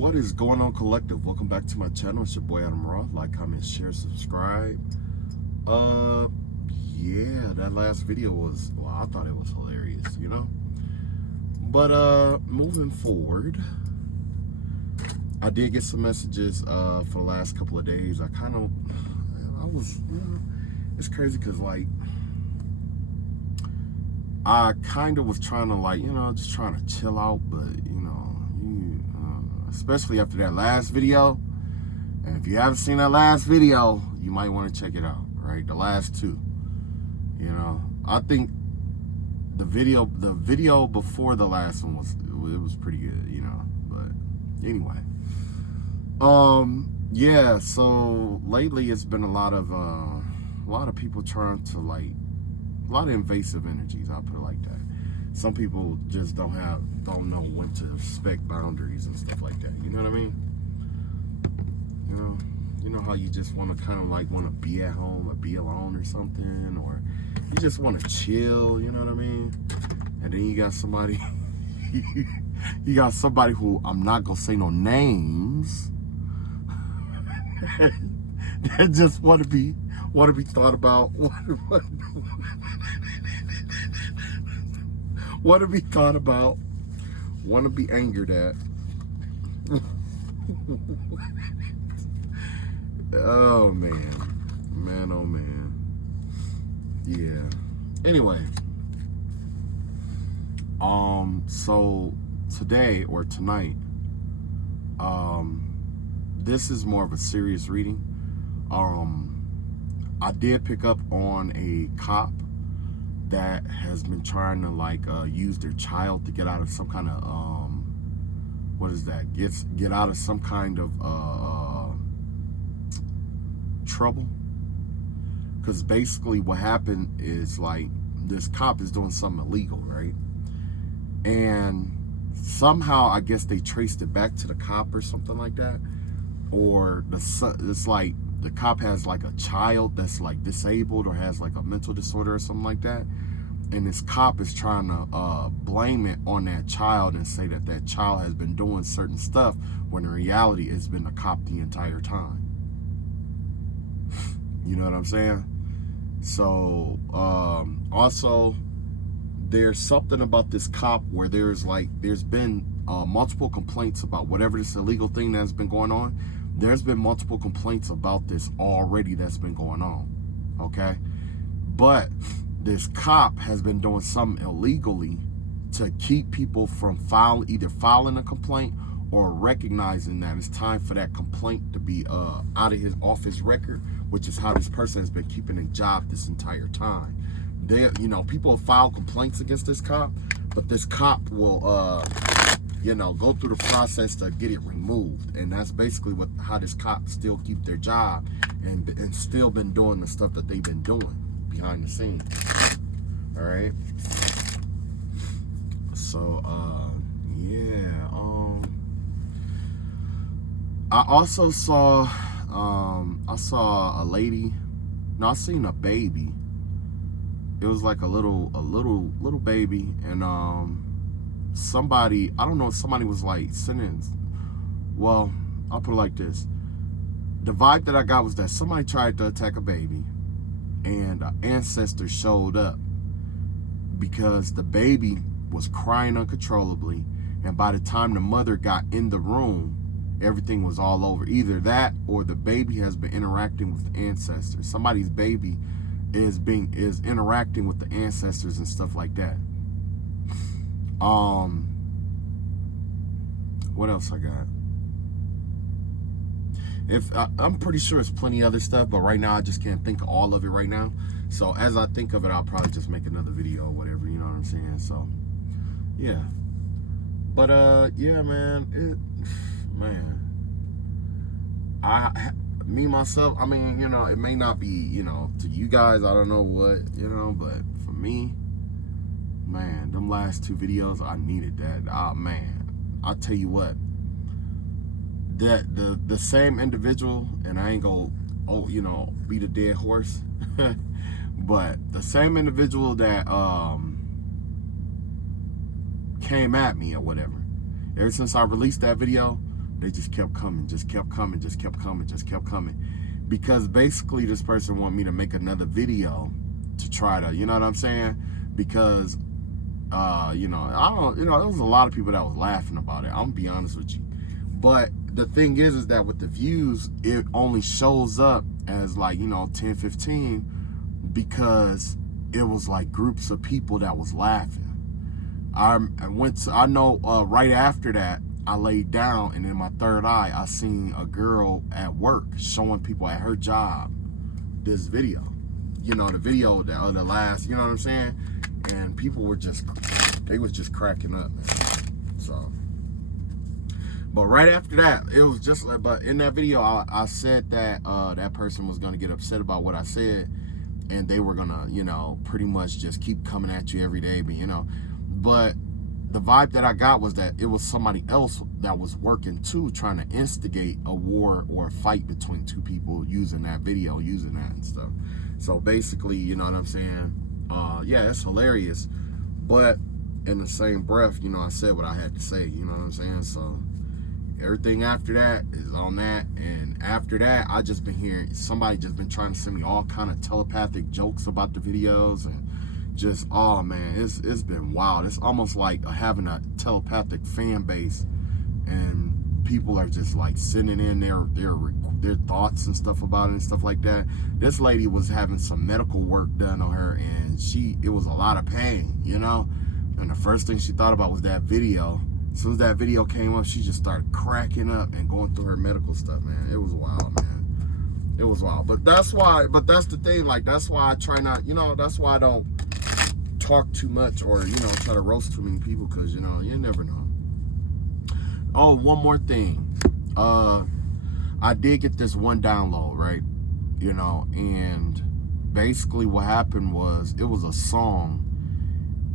What is going on, collective? Welcome back to my channel. It's your boy Adam Raw. Like, comment, share, subscribe. Yeah, that last video was, well, I thought it was hilarious, you know. But moving forward, I did get some messages for the last couple of days. I was, it's crazy because like I kind of was trying to like, just trying to chill out, but especially after that last video. And if you haven't seen that last video, you might want to check it out, right? The last two. I think the video before the last one was pretty good, But anyway, yeah. So lately, it's been a lot of people trying to like a lot of invasive energies. I'll put it like that. Some people just don't know when to respect boundaries and stuff like that. You know what I mean? You know how you just want to kind of like want to be at home or be alone or something, or you just want to chill. You know what I mean? And then you got somebody, you got somebody who I'm not gonna say no names, that just want to be thought about. Want to be thought about, want to be angered at. Oh man, oh man. Yeah. Anyway, so today or tonight, this is more of a serious reading. I did pick up on a cop that has been trying to like use their child to get out of some kind of what is that? Get out of some kind of trouble. Because basically what happened is like this cop is doing something illegal, right? And somehow I guess they traced it back to the cop or something like that. Or it's like the cop has like a child that's like disabled or has like a mental disorder or something like that, and this cop is trying to blame it on that child and say that that child has been doing certain stuff when in reality it's been the cop the entire time. You know what I'm saying? So also there's something about this cop where there's been multiple complaints about whatever this illegal thing that's been going on. There's been multiple complaints about this already that's been going on, okay? But this cop has been doing something illegally to keep people from either filing a complaint or recognizing that it's time for that complaint to be off his record, which is how this person has been keeping a job this entire time. People file complaints against this cop, but this cop will go through the process to get it removed. And that's basically how this cop still keep their job and still been doing the stuff that they've been doing behind the scenes. All right. So yeah. I also saw a lady. No, I seen a baby. It was like a little baby, and somebody, I don't know if somebody was like sending, well, I'll put it like this. The vibe that I got was that somebody tried to attack a baby and an ancestor showed up because the baby was crying uncontrollably, and by the time the mother got in the room, everything was all over. Either that or the baby has been interacting with the ancestors. Somebody's baby is interacting with the ancestors and stuff like that. What else I got? I'm pretty sure it's plenty other stuff, but right now I just can't think of all of it right now. So as I think of it, I'll probably just make another video or whatever, you know what I'm saying? So yeah. But yeah, man, me myself, I mean, it may not be, to you guys, I don't know what, but for me, man, them last two videos, I needed that. Man, I'll tell you what, that the same individual, and I ain't gonna, beat a dead horse, but the same individual that came at me or whatever, ever since I released that video, they just kept coming, just kept coming, just kept coming, just kept coming. Because basically this person wanted me to make another video to try to, you know what I'm saying? Because, you know, I don't, you know, there was a lot of people that was laughing about it. I'm gonna be honest with you. But the thing is that with the views, it only shows up as like, you know, 10, 15, because it was like groups of people that was laughing. I know right after that, I laid down, and in my third eye, I seen a girl at work showing people at her job this video. You know, the video of the last, you know what I'm saying? And people were just, they was just cracking up, man. So, but right after that, it was just like, but in that video, I said that that person was gonna get upset about what I said, and they were gonna, you know, pretty much just keep coming at you every day, but you know, but the vibe that I got was that it was somebody else that was working too, trying to instigate a war or a fight between two people using that video, using that and stuff. So basically, you know what I'm saying? Yeah, it's hilarious. But in the same breath, you know, I said what I had to say, you know what I'm saying? So everything after that is on that. And after that, I just been hearing, somebody just been trying to send me all kind of telepathic jokes about the videos, and just, oh man, it's been wild. It's almost like having a telepathic fan base, and people are just like sending in their thoughts and stuff about it and stuff like that. This lady was having some medical work done on her, and it was a lot of pain, you know? And the first thing she thought about was that video. As soon as that video came up, she just started cracking up and going through her medical stuff, man. It was wild, man. It was wild. But that's the thing, like, that's why I try not, you know, that's why I don't talk too much, or, you know, try to roast too many people, because, you know, you never know. Oh, one more thing. I did get this one download, right? You know, and basically what happened was, it was a song,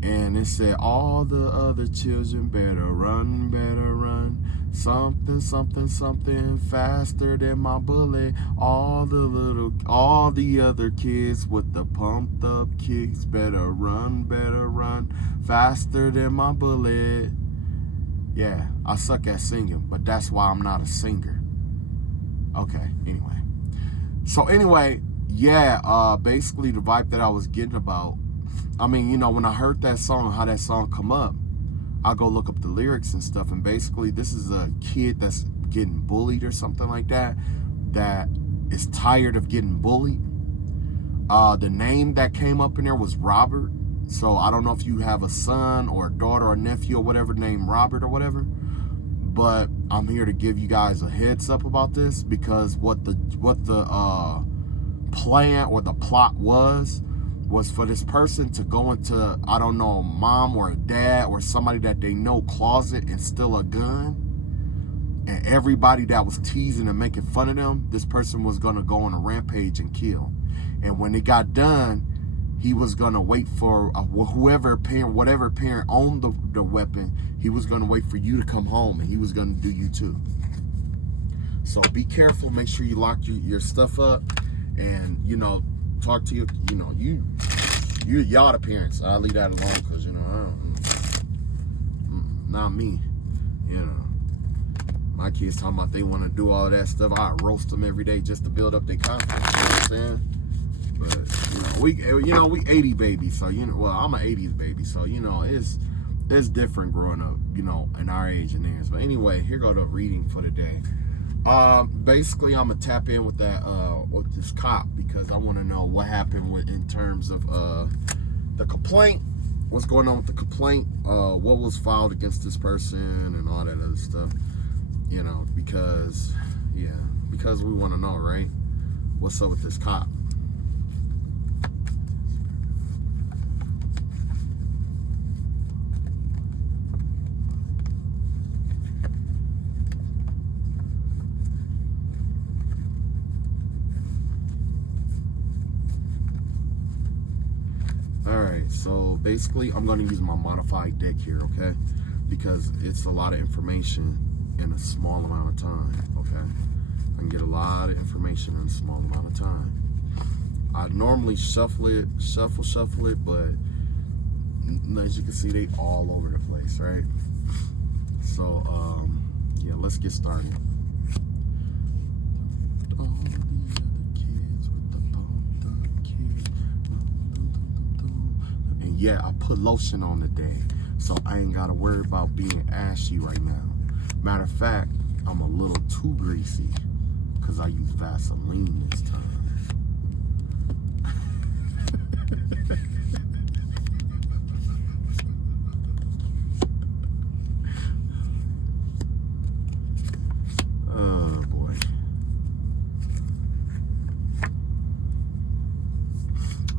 and it said, all the other children better run, something, something, something faster than my bullet. All the other kids with the pumped up kicks better run, faster than my bullet. Yeah, I suck at singing, but that's why I'm not a singer. Okay, anyway. So anyway, yeah, basically the vibe that I was getting about, I mean, you know, when I heard that song, how that song come up, I go look up the lyrics and stuff, and basically this is a kid that's getting bullied or something like that, that is tired of getting bullied. The name that came up in there was Robert. So I don't know if you have a son or a daughter or nephew or whatever named Robert or whatever, but I'm here to give you guys a heads up about this, because what the plan or the plot was for this person to go into, I don't know, mom or a dad or somebody that they know closet and steal a gun, and everybody that was teasing and making fun of them, this person was gonna go on a rampage and kill. And when it got done, he was gonna wait for whatever parent owned the weapon, he was gonna wait for you to come home, and he was gonna do you too. So be careful, make sure you lock your stuff up, and, you know, talk to you know, y'all the parents. I'll leave that alone, because, you know, not me, you know. My kids talking about they want to do all that stuff, I roast them every day just to build up their confidence, you know what I'm saying? But, you know, we 80 babies, so, you know, well, I'm an 80s baby, so, you know, it's different growing up, you know, in our age and theirs. But anyway, here go the reading for the day. Basically, I'm gonna tap in with that with this cop, because I want to know what happened in terms of the complaint, what's going on with the complaint, what was filed against this person, and all that other stuff, you know, because we want to know, right, what's up with this cop. So basically, I'm going to use my modified deck here, okay? Because it's a lot of information in a small amount of time, okay? I can get a lot of information in a small amount of time. I normally shuffle it, but as you can see, they all over the place, right? So, Yeah, let's get started. All the other kids with the bumped up kids. And yeah, I put lotion on today, so I ain't gotta worry about being ashy right now. Matter of fact, I'm a little too greasy because I use Vaseline this time. Oh boy.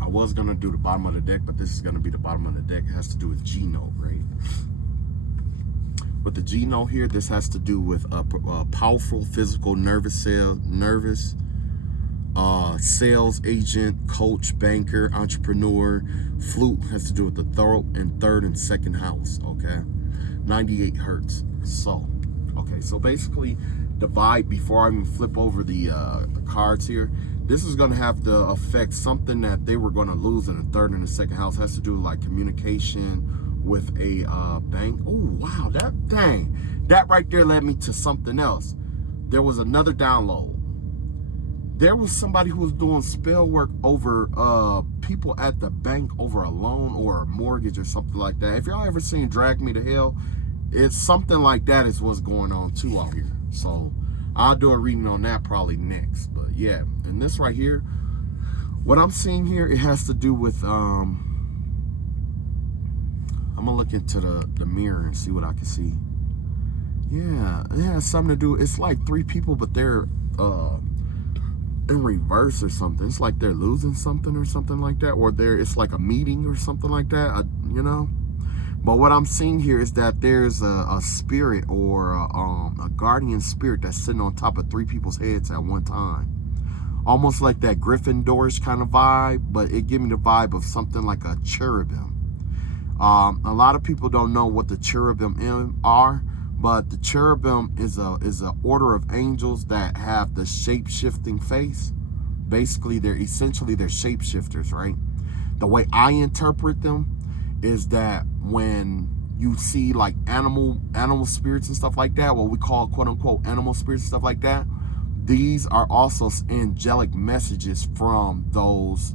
I was gonna do the bottom of the deck, but this is gonna be the bottom of the deck. It has to do with G note, right? With the G note here, this has to do with a powerful physical nervous sales agent, coach, banker, entrepreneur. Flute has to do with the third and second house. Okay, 98 hertz. So, okay, so basically, the vibe before I even flip over the cards here. This is going to have to affect something that they were going to lose in the third and the second house. It has to do with like communication with a bank. Oh wow, that right there led me to something else. There was another download. There was somebody who was doing spell work over people at the bank over a loan or a mortgage or something like that. If y'all ever seen Drag Me to Hell, it's something like that is what's going on too out here. So I'll do a reading on that probably next. But yeah, and this right here, what I'm seeing here, it has to do with I'm gonna look into the mirror and see what I can see. Yeah, it has something to do. It's like three people, but they're in reverse or something. It's like they're losing something or something like that, or it's like a meeting or something like that, you know. But what I'm seeing here is that there's a spirit or a guardian spirit that's sitting on top of three people's heads at one time, almost like that Gryffindorish kind of vibe, but it gave me the vibe of something like a cherubim. A lot of people don't know what the cherubim are, but the cherubim is a order of angels that have the shape-shifting face. Basically, they're shapeshifters, right? The way I interpret them is that when you see like animal spirits and stuff like that, what we call quote unquote animal spirits and stuff like that, these are also angelic messages from those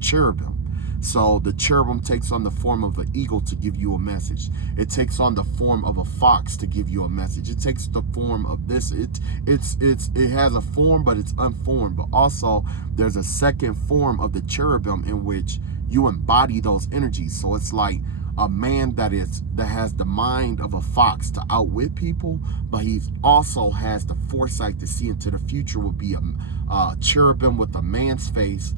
cherubim. So the cherubim takes on the form of an eagle to give you a message. It takes on the form of a fox to give you a message. It takes the form of this. It has a form, but it's unformed. But also there's a second form of the cherubim in which you embody those energies. So it's like a man that has the mind of a fox to outwit people, but he also has the foresight to see into the future. Would be a cherubim with a man's face,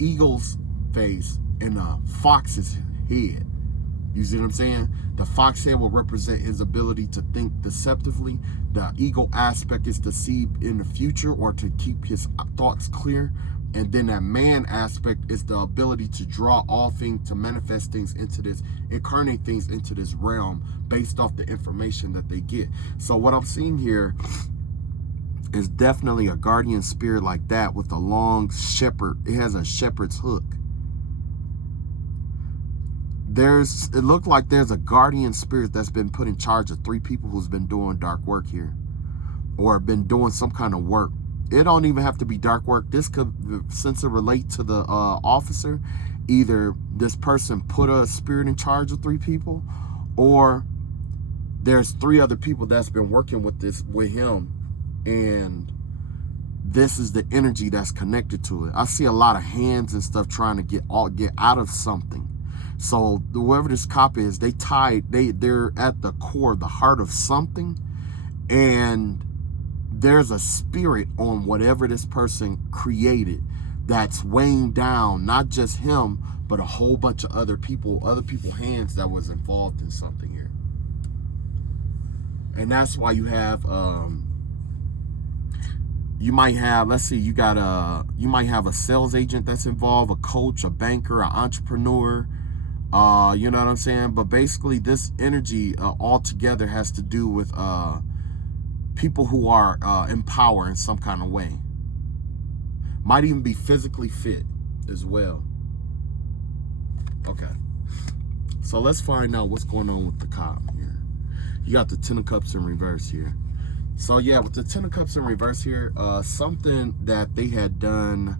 eagle's face, and a fox's head. You see what I'm saying? The fox head will represent his ability to think deceptively. The eagle aspect is to see in the future or to keep his thoughts clear. And then that man aspect is the ability to draw all things, to manifest things into this, incarnate things into this realm based off the information that they get. So what I'm seeing here is definitely a guardian spirit like that with a long shepherd. It has a shepherd's hook. It looked like there's a guardian spirit that's been put in charge of three people who's been doing dark work here, or been doing some kind of work. It don't even have to be dark work. This could, since it relates to the officer, either this person put a spirit in charge of three people, or there's three other people that's been working with him, and this is the energy that's connected to it. I see a lot of hands and stuff trying to get out of something. So whoever this cop is, they're at the core, the heart of something, and there's a spirit on whatever this person created that's weighing down not just him, but a whole bunch of other people hands that was involved in something here. And that's why you have you might have, let's see, you might have a sales agent that's involved, a coach, a banker, an entrepreneur. You know what I'm saying? But basically this energy altogether has to do with people who are in power in some kind of way. Might even be physically fit as well. Okay. So let's find out what's going on with the cop here. You got the Ten of Cups in reverse here. So yeah, with the Ten of Cups in reverse here, something that they had done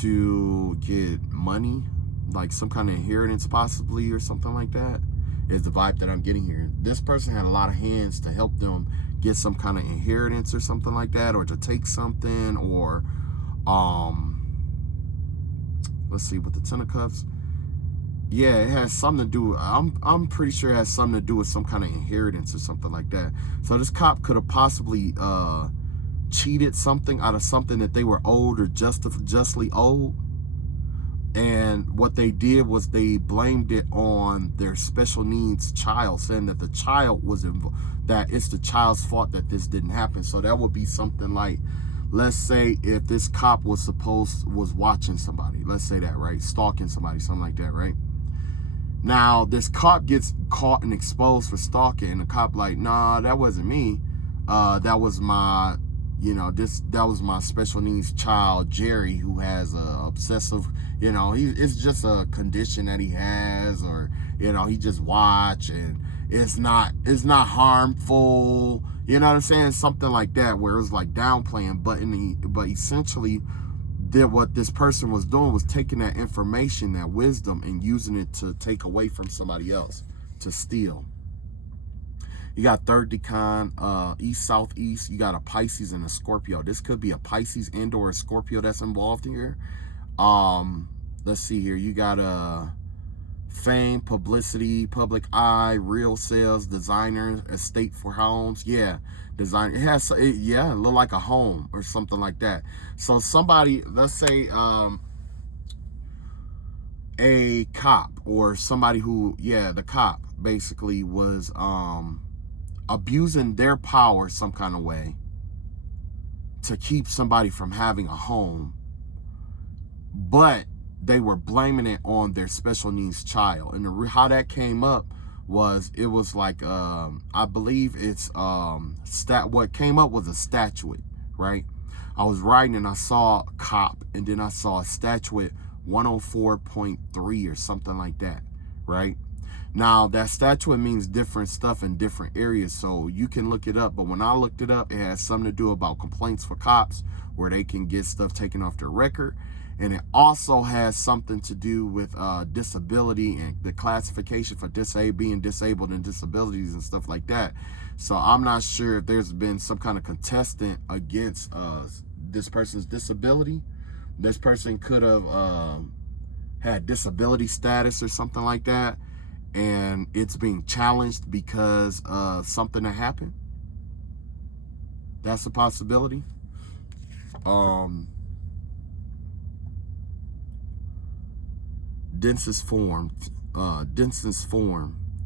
to get money, like some kind of inheritance possibly or something like that, is the vibe that I'm getting here. This person had a lot of hands to help them get some kind of inheritance or something like that, or to take something, or let's see, with the Ten of Cups, yeah, it has something to do. I'm pretty sure it has something to do with some kind of inheritance or something like that. So this cop could have possibly cheated something out of something that they were owed or justly owed. And what they did was they blamed it on their special needs child, saying that the child was involved, that it's the child's fault that this didn't happen. So that would be something like, let's say if this cop was watching somebody, let's say that, right? Stalking somebody, something like that, right? Now, this cop gets caught and exposed for stalking, and the cop like, nah, that wasn't me. That was my, that was my special needs child, Jerry, who has a obsessive, it's just a condition that he has, or, he just watch, and it's not harmful, you know what I'm saying? Something like that, where it was like downplaying, but essentially, what this person was doing was taking that information, that wisdom, and using it to take away from somebody else, to steal. You got third decan, east, southeast. You got a Pisces and a Scorpio. This could be a Pisces and or a Scorpio that's involved here. Let's see here. You got fame, publicity, public eye, real sales, designer, estate for homes. Yeah, design. It has, yeah, it look like a home or something like that. So somebody, let's say, a cop or somebody who, the cop basically was abusing their power some kind of way to keep somebody from having a home, but they were blaming it on their special needs child. And how that came up was, it was like, I believe it's, what came up was a statuette, right? I was writing and I saw a cop, and then I saw a statuette 104.3 or something like that, right? Now, that statuette means different stuff in different areas, so you can look it up. But when I looked it up, it has something to do about complaints for cops, where they can get stuff taken off their record. And it also has something to do with disability and the classification for being disabled and disabilities and stuff like that. So I'm not sure if there's been some kind of contestant against this person's disability. This person could have had disability status or something like that, and it's being challenged because of something that happened. That's a possibility. Densest form,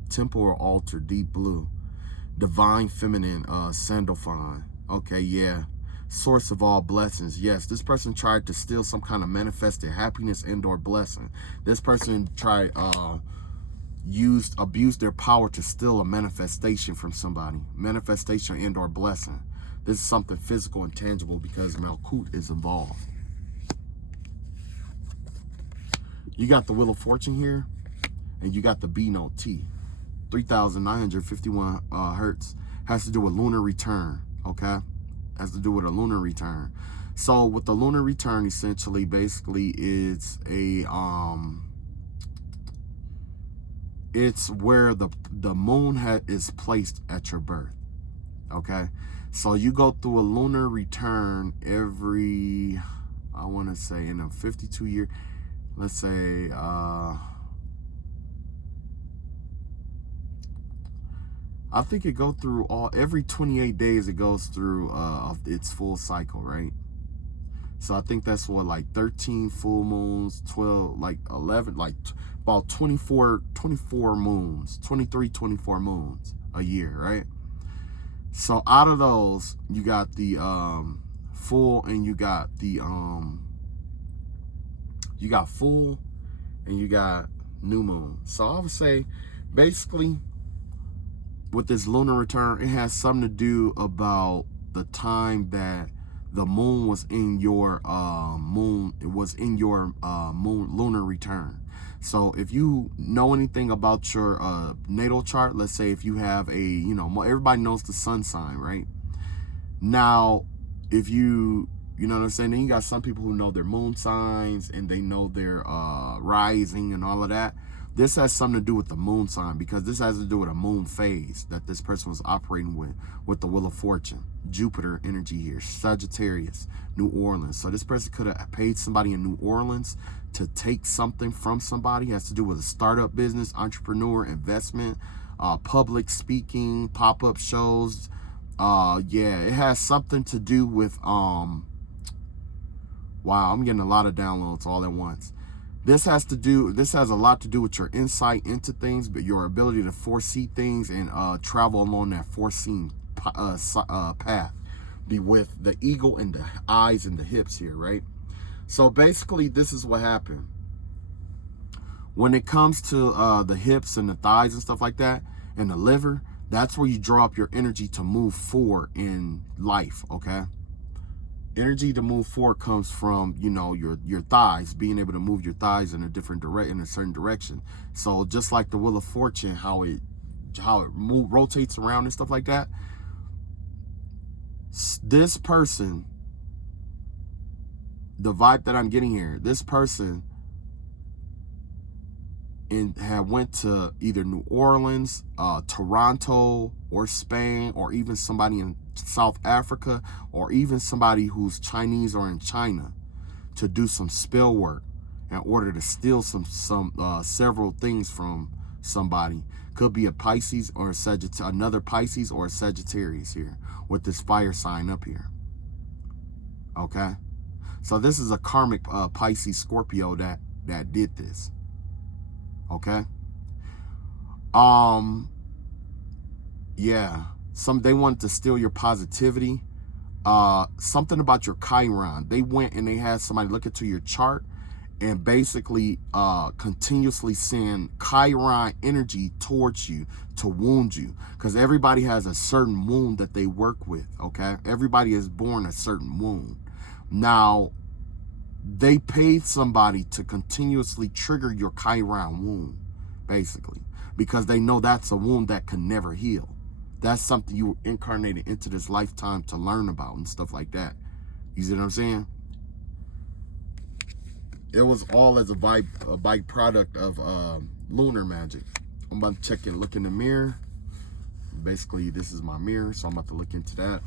temporal altar, deep blue, divine feminine, Sandalphon. Okay, yeah. Source of all blessings. Yes, this person tried to steal some kind of manifested happiness and or blessing. This person tried abused their power to steal a manifestation from somebody, manifestation and or blessing. This is something physical and tangible because Malkut is involved. You got the Wheel of Fortune here, and you got the B note T, 3,951 hertz. Has to do with lunar return, okay? Has to do with a lunar return. So with the lunar return, essentially, basically, it's a it's where the moon is placed at your birth, okay? So you go through a lunar return every, I want to say, in a 52-year, let's say, I think it goes through every 28 days. It goes through its full cycle, right? So I think that's what, like 13 full moons, 12, like 11, like about 24 moons, 24 moons a year, right? So out of those, you got the full, and you got the you got full, and you got new moon. So I would say, basically, with this lunar return, it has something to do about the time that the moon was in your moon. It was in your moon lunar return. So if you know anything about your natal chart, let's say if you have a, everybody knows the sun sign, right? Now, if you know what I'm saying, then you got some people who know their moon signs and they know their rising and all of that. This has something to do with the moon sign, because this has to do with a moon phase that this person was operating with the Wheel of Fortune. Jupiter energy here, Sagittarius, New Orleans. So this person could have paid somebody in New Orleans to take something from somebody. It has to do with a startup business, entrepreneur, investment, public speaking, pop-up shows. Yeah, it has something to do with wow, I'm getting a lot of downloads all at once. This has a lot to do with your insight into things, but your ability to foresee things and travel along that foreseen path. Be with the eagle and the eyes and the hips here, right? So basically, this is what happened. When it comes to the hips and the thighs and stuff like that, and the liver, that's where you draw up your energy to move forward in life, okay? Energy to move forward comes from, your thighs, being able to move your thighs in a certain direction. So just like the Wheel of Fortune, how it rotates around and stuff like that. This person, the vibe that I'm getting here, this person had went to either New Orleans, Toronto, or Spain, or even somebody in South Africa, or even somebody who's Chinese or in China, to do some spill work in order to steal several things from somebody. Could be a Pisces or another Pisces or a Sagittarius here with this fire sign up here. Okay, so this is a karmic Pisces Scorpio that did this. Okay. Yeah. They wanted to steal your positivity. Something about your Chiron. They went and they had somebody look into your chart and basically continuously send Chiron energy towards you to wound you. Because everybody has a certain wound that they work with, okay? Everybody is born a certain wound. Now, they paid somebody to continuously trigger your Chiron wound, basically, because they know that's a wound that can never heal. That's something you were incarnated into this lifetime to learn about and stuff like that. You see what I'm saying? It was all as a byproduct of lunar magic. I'm about to check and look in the mirror. Basically, this is my mirror, so I'm about to look into that.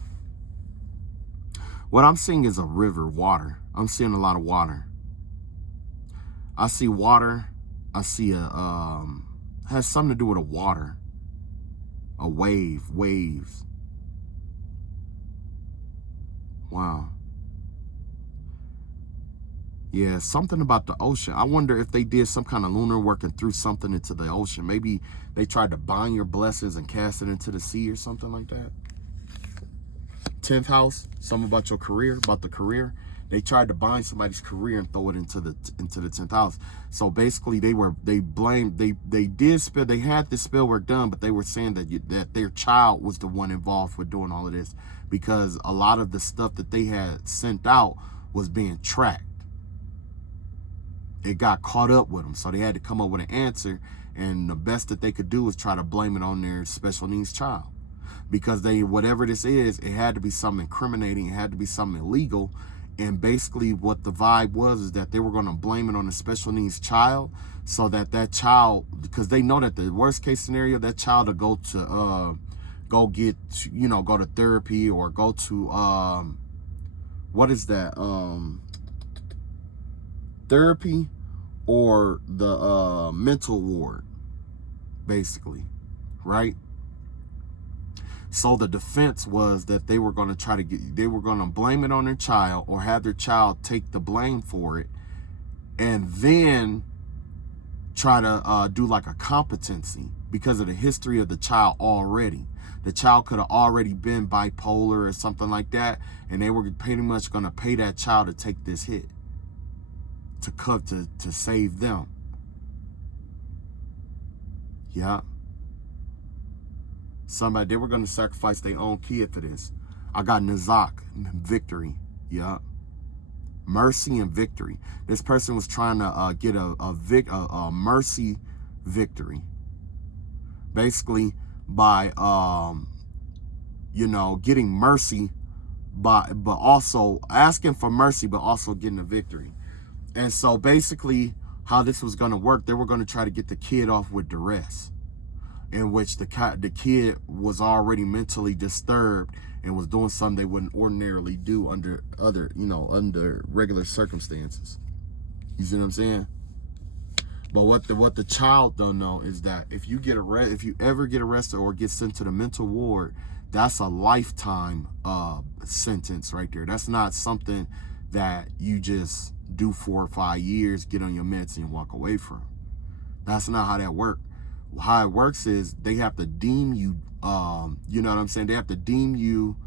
What I'm seeing is a river, water. I'm seeing a lot of water. I see water. I see has something to do with a water. A waves. Wow. Yeah, something about the ocean. I wonder if they did some kind of lunar work and threw something into the ocean. Maybe they tried to bind your blessings and cast it into the sea or something like that. 10th house, something about your career, about the career. They tried to bind somebody's career and throw it into the 10th house. So basically, they had this spell work done, but they were saying that their child was the one involved with doing all of this, because a lot of the stuff that they had sent out was being tracked. It got caught up with them, so they had to come up with an answer, and the best that they could do was try to blame it on their special needs child. Because whatever this is, it had to be something incriminating, it had to be something illegal. And basically what the vibe was is that they were going to blame it on the special needs child, so that child, because they know that the worst case scenario, that child will go to go to therapy, or go to what is that, therapy, or the mental ward, basically, right? So the defense was that they were going to blame it on their child, or have their child take the blame for it, and then try to do like a competency because of the history of the child already. The child could have already been bipolar or something like that, and they were pretty much going to pay that child to take this hit to save them. Yeah. They were going to sacrifice their own kid for this. I got Nizak, victory. Yeah. mercy and victory. This person was trying to get a mercy victory, basically by getting mercy, but also asking for mercy, but also getting a victory. And so basically how this was going to work, they were going to try to get the kid off with duress, in which the kid was already mentally disturbed and was doing something they wouldn't ordinarily do under under regular circumstances. You see what I'm saying? But what the child don't know is that if you ever get arrested or get sent to the mental ward, that's a lifetime sentence right there. That's not something that you just do 4 or 5 years, get on your meds and walk away from. That's not how that works. How it works is they have to deem you, you know what I'm saying? They have to deem you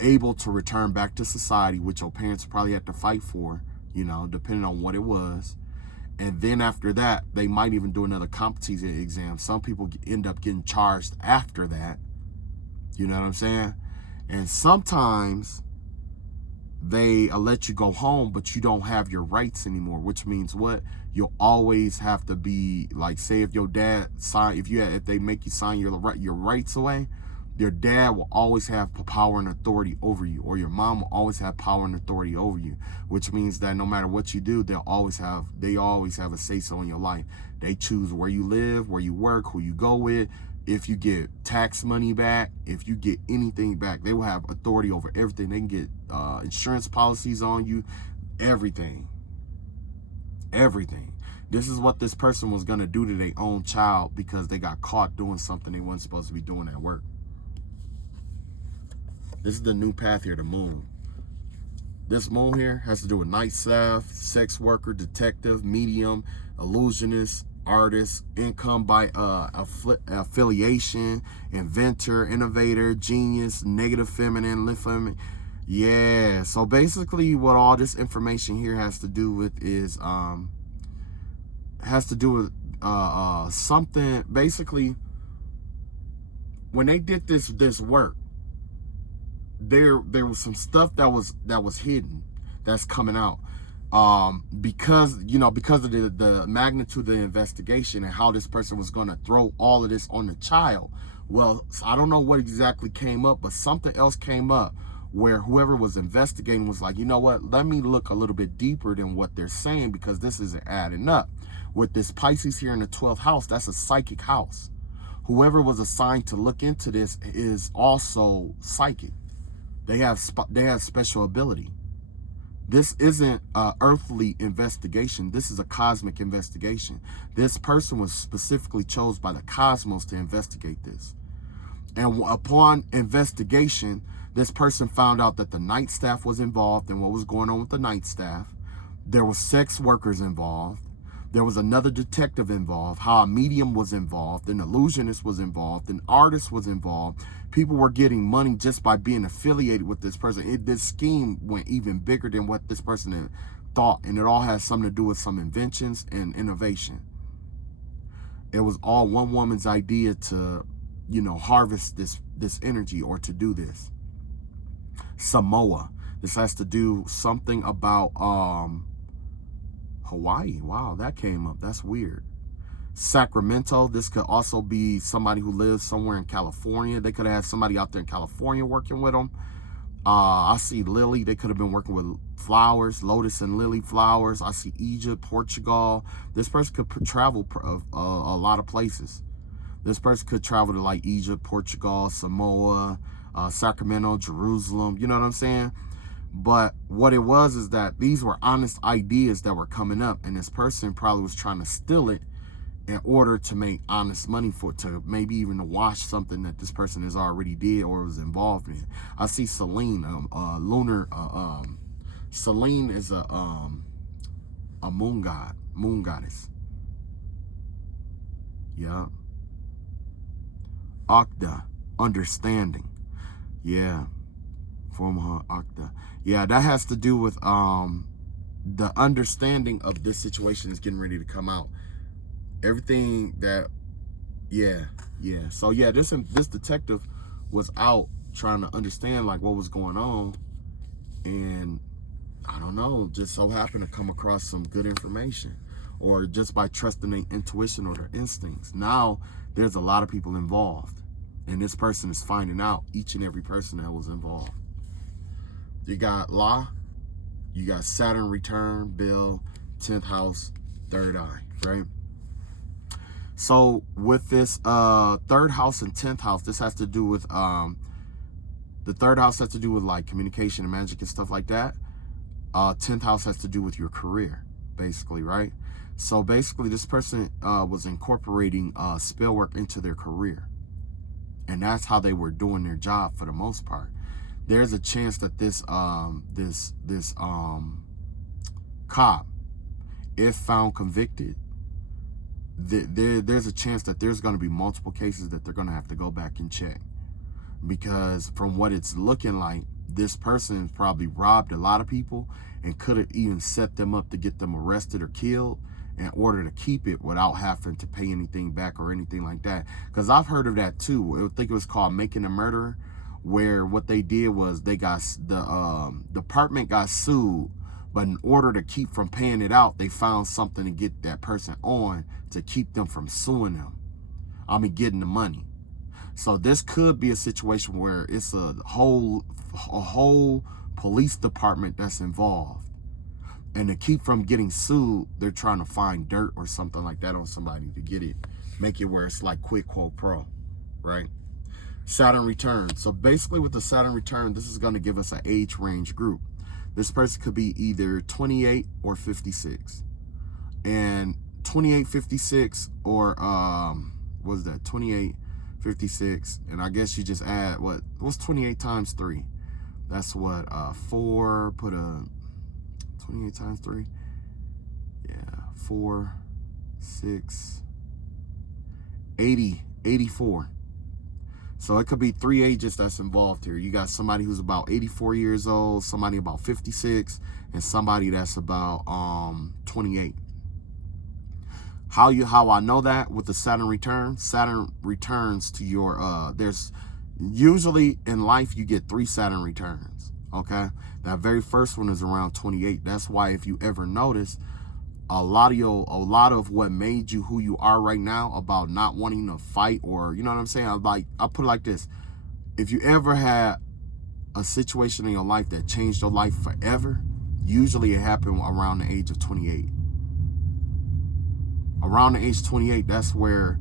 able to return back to society, which your parents probably had to fight for, depending on what it was. And then after that, they might even do another competency exam. Some people end up getting charged after that. You know what I'm saying? And sometimes they let you go home, but you don't have your rights anymore, which means what? You'll always have to be like, say if your dad if they make you sign your rights away, your dad will always have power and authority over you, or your mom will always have power and authority over you, which means that no matter what you do, they always have a say-so in your life. They choose where you live, where you work, who you go with, if you get tax money back, if you get anything back. They will have authority over everything. They can get insurance policies on you, everything. This is what this person was going to do to their own child because they got caught doing something they weren't supposed to be doing at work. This is the new path here, the moon. This moon here has to do with night staff, sex worker, detective, medium, illusionist, artist, income by affiliation, inventor, innovator, genius, negative feminine, lit feminine. Yeah, so basically what all this information here has to do with is something. Basically, when they did this work, there was some stuff that was hidden that's coming out, because of the magnitude of the investigation and how this person was going to throw all of this on the child. Well, I don't know what exactly came up, but something else came up where whoever was investigating was like, you know what, let me look a little bit deeper than what they're saying, because this isn't adding up. With this Pisces here in the 12th house, that's a psychic house. Whoever was assigned to look into this is also psychic. They have special ability. This isn't an earthly investigation. This is a cosmic investigation. This person was specifically chosen by the cosmos to investigate this. And upon investigation, this person found out that the night staff was involved in what was going on with the night staff. There were sex workers involved. There was another detective involved, how a medium was involved, an illusionist was involved, an artist was involved. People were getting money just by being affiliated with this person. This scheme went even bigger than what this person had thought, and it all has something to do with some inventions and innovation. It was all one woman's idea to, harvest this energy or to do this. Samoa. This has to do something about Hawaii. Wow, that came up. That's weird. Sacramento. This could also be somebody who lives somewhere in California. They could have had somebody out there in California working with them. I see lily. They could have been working with flowers, lotus and lily flowers. I see Egypt, Portugal. This person could travel a lot of places. This person could travel to like Egypt, Portugal, Samoa, Sacramento, Jerusalem. You know what I'm saying? But what it was is that these were honest ideas that were coming up, and this person probably was trying to steal it in order to make honest money to maybe even to wash something that this person has already did or was involved in. I see Selene, lunar. Selene is a moon goddess. Yeah. Akda, understanding. Yeah. Former Akda. Yeah, that has to do with the understanding of this situation is getting ready to come out. Everything that, yeah. So yeah, this detective was out trying to understand like what was going on, and I don't know, just so happen to come across some good information, or just by trusting their intuition or their instincts. Now there's a lot of people involved, and this person is finding out each and every person that was involved. You got La, you got Saturn return, Bill, 10th house, third eye, right? So with this third house and 10th house, this has to do with the third house has to do with like communication and magic and stuff like that. 10th house has to do with your career, basically, right? So basically this person was incorporating spell work into their career, and that's how they were doing their job for the most part. There's a chance that this cop, if found convicted, there's a chance that there's going to be multiple cases that they're going to have to go back and check, because from what it's looking like, this person probably robbed a lot of people and could have even set them up to get them arrested or killed in order to keep it without having to pay anything back or anything like that. Because I've heard of that too. I think it was called Making a Murderer, where what they did was they got the department got sued, but in order to keep from paying it out, they found something to get that person on to keep them from suing them. I mean, getting the money. So this could be a situation where it's a whole police department that's involved. And to keep from getting sued, they're trying to find dirt or something like that on somebody to get it, make it where it's like quid pro quo, right? Saturn return. So basically with the Saturn return, this is going to give us an age range group. This person could be either 28 or 56. And 28, 56, or what is that? 28, 56. And I guess you just add, what's 28 times 3? That's what, 4, put a 28 times 3. Yeah, 4, 6, 80, 84. So it could be 3 ages that's involved here. You got somebody who's about 84 years old, somebody about 56, and somebody that's about 28. How I know that with the Saturn return? Saturn returns to your there's usually in life you get 3 Saturn returns. Okay, that very first one is around 28. That's why if you ever notice, a lot of what made you who you are right now about not wanting to fight, or you know what I'm saying, I'll put it like this: if you ever had a situation in your life that changed your life forever, usually it happened around the age of 28. Around the age of 28, that's where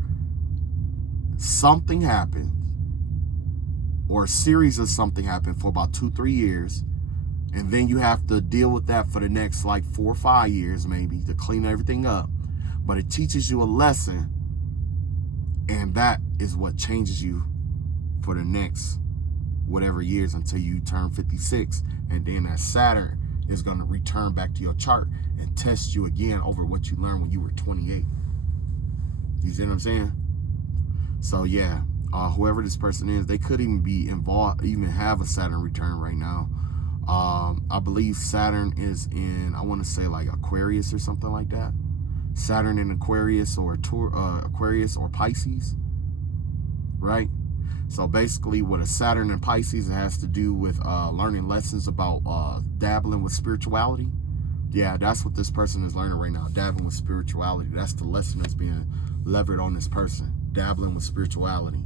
something happened, or a series of something happened for about 2-3 years. And then you have to deal with that for the next like 4 or 5 years maybe to clean everything up. But it teaches you a lesson, and that is what changes you for the next whatever years until you turn 56. And then that Saturn is going to return back to your chart and test you again over what you learned when you were 28. You see what I'm saying? So yeah, whoever this person is, they could even be involved, even have a Saturn return right now. I believe Saturn is in, I want to say like Aquarius or something like that. Saturn in Aquarius or Aquarius or Pisces, right? So basically with a Saturn in Pisces, it has to do with learning lessons about dabbling with spirituality. Yeah, that's what this person is learning right now, dabbling with spirituality. That's the lesson that's being levered on this person, dabbling with spirituality.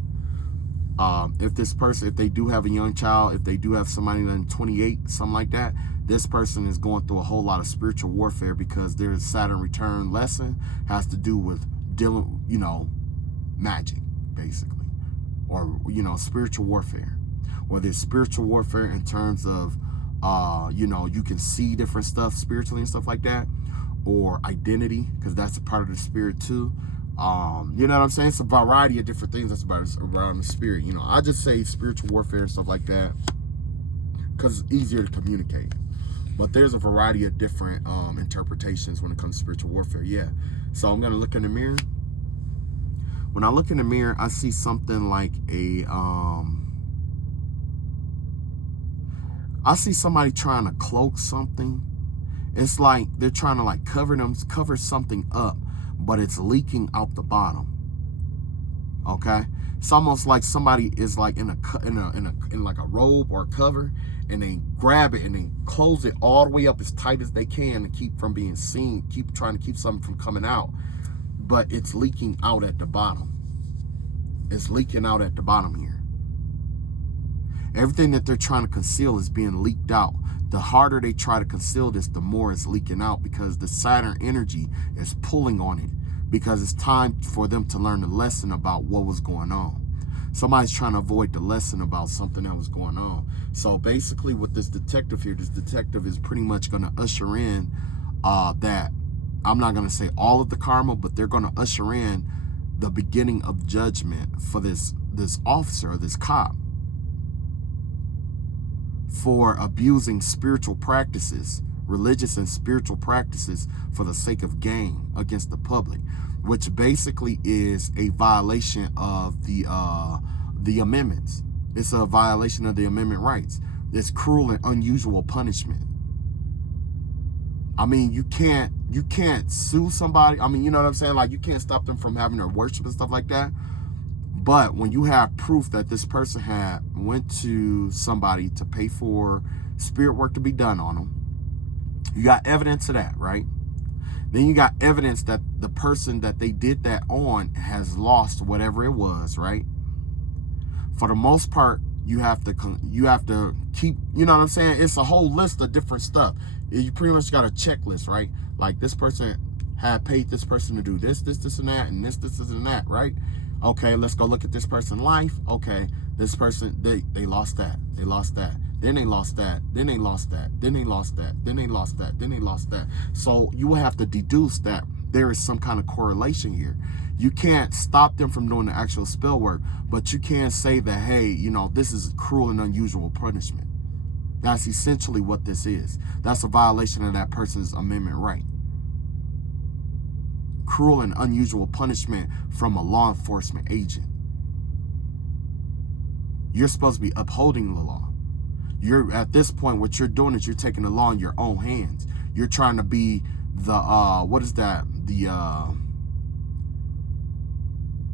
If this person, if they do have a young child, if they do have somebody that's 28, something like that, this person is going through a whole lot of spiritual warfare, because their Saturn return lesson has to do with dealing, magic, basically, or, spiritual warfare. Whether it's spiritual warfare in terms of, you can see different stuff spiritually and stuff like that, or identity, because that's a part of the spirit too. You know what I'm saying? It's a variety of different things that's around the spirit. I just say spiritual warfare and stuff like that because it's easier to communicate. But there's a variety of different interpretations when it comes to spiritual warfare. Yeah. So I'm going to look in the mirror. When I look in the mirror, I see something like I see somebody trying to cloak something. It's like they're trying to cover something up, but it's leaking out the bottom. Okay, it's almost like somebody is like in like a robe or a cover, and they grab it and they close it all the way up as tight as they can to keep from being seen, keep trying to keep something from coming out. But it's leaking out at the bottom. It's leaking out at the bottom here. Everything that they're trying to conceal is being leaked out. The harder they try to conceal this, the more it's leaking out, because the Saturn energy is pulling on it, because it's time for them to learn the lesson about what was going on. Somebody's trying to avoid the lesson about something that was going on. So basically with this detective here, this detective is pretty much going to usher in that, I'm not going to say all of the karma, but they're going to usher in the beginning of judgment for this officer or this cop for abusing spiritual practices, religious and spiritual practices, for the sake of gain against the public, which basically is a violation of the amendments. It's a violation of the amendment rights. It's cruel and unusual punishment. I mean, you can't sue somebody. I mean, you know what I'm saying? Like, you can't stop them from having their worship and stuff like that. But when you have proof that this person had went to somebody to pay for spirit work to be done on them, you got evidence of that, right? Then you got evidence that the person that they did that on has lost whatever it was, right? For the most part, you have to keep, you know what I'm saying? It's a whole list of different stuff. You pretty much got a checklist, right? Like, this person had paid this person to do this, and that, and this, and that, right? Okay, let's go look at this person's life. Okay, this person, they lost that. They lost that. Then they lost that. Then they lost that. Then they lost that. Then they lost that. Then they lost that. So you will have to deduce that there is some kind of correlation here. You can't stop them from doing the actual spell work, but you can say that, hey, you know, this is cruel and unusual punishment. That's essentially what this is. That's a violation of that person's amendment right. Cruel and unusual punishment from a law enforcement agent. You're supposed to be upholding the law. You're, at this point, what you're doing is you're taking the law in your own hands. You're trying to be the what is that? The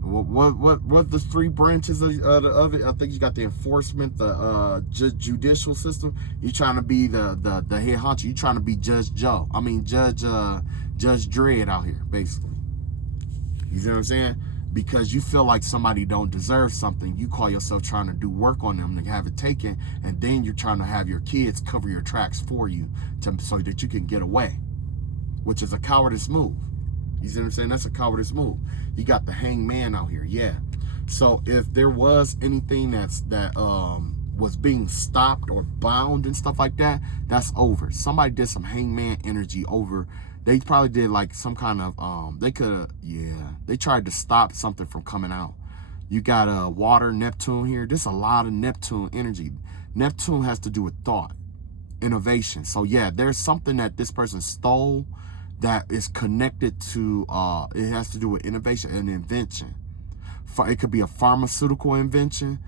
what the three branches of it? I think you got the enforcement, the judicial system. You're trying to be the head honcho. You're trying to be Judge Joe. I mean Judge Dredd out here, basically. You see what I'm saying? Because you feel like somebody don't deserve something, you call yourself trying to do work on them to have it taken, and then you're trying to have your kids cover your tracks for you so that you can get away, which is a cowardice move. You see what I'm saying? That's a cowardice move. You got the hangman out here, yeah. So if there was anything that was being stopped or bound and stuff like that, that's over. Somebody did some hangman energy over. They probably did like some kind of they tried to stop something from coming out. You got water, Neptune here. There's a lot of Neptune energy. Neptune has to do with thought, innovation. So yeah, there's something that this person stole that is connected to, it has to do with innovation and invention. It could be a pharmaceutical invention.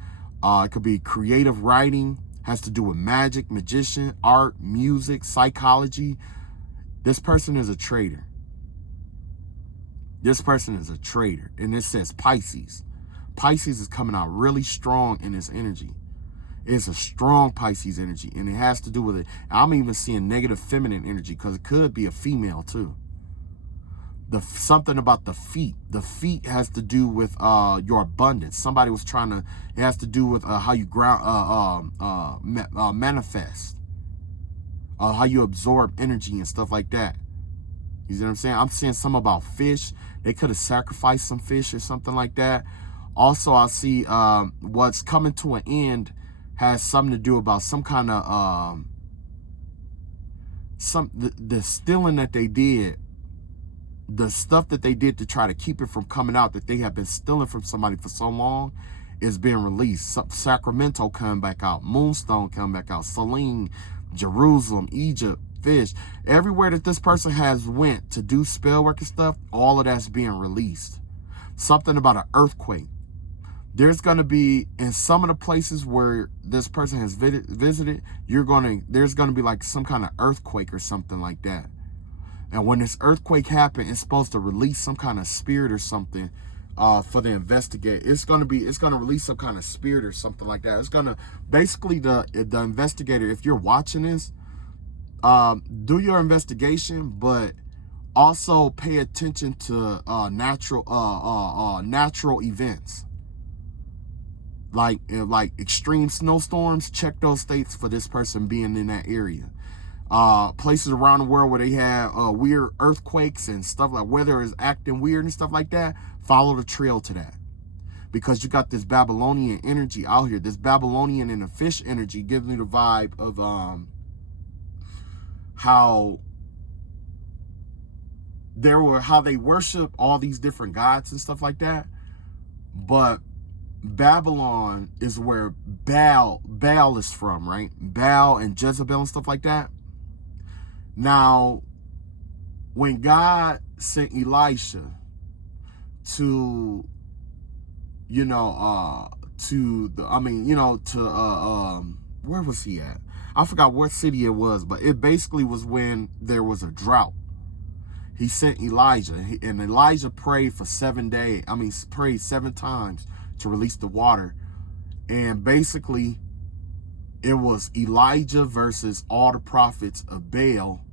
It could be creative writing, has to do with magic, magician, art, music, psychology. This person is a trader. This person is a trader. And it says Pisces. Pisces is coming out really strong in this energy. It's a strong Pisces energy, and it has to do with it. I'm even seeing negative feminine energy, because it could be a female too. Something about the feet. The feet has to do with your abundance. Somebody was trying to. It has to do with how you manifest, how you absorb energy and stuff like that. You see what I'm saying? I'm saying something about fish. They could have sacrificed some fish or something like that. Also, I see what's coming to an end has something to do about some kind of the stealing that they did, the stuff that they did to try to keep it from coming out, that they have been stealing from somebody for so long, is being released. Sacramento coming back out, Moonstone coming back out, Selene, Jerusalem, Egypt, fish, everywhere that this person has went to do spell work and stuff, all of that's being released. Something about an earthquake. There's going to be, in some of the places where this person has visited, there's going to be like some kind of earthquake or something like that. And when this earthquake happens, it's supposed to release some kind of spirit or something for the investigator. It's gonna release some kind of spirit or something like that. It's gonna basically the investigator, if you're watching this, do your investigation, but also pay attention to natural events. Like extreme snowstorms, check those states for this person being in that area. Places around the world where they have weird earthquakes and stuff, like weather is acting weird and stuff like that, follow the trail to that. Because you got this Babylonian energy out here. This Babylonian and the fish energy gives me the vibe of how they worship all these different gods and stuff like that. But Babylon is where Baal is from, right? Baal and Jezebel and stuff like that. Now, when God sent Elisha to, where was he at? I forgot what city it was, but it basically was when there was a drought. He sent Elijah, and Elijah prayed for 7 days. Prayed 7 times to release the water. And basically, it was Elijah versus all the prophets of Baal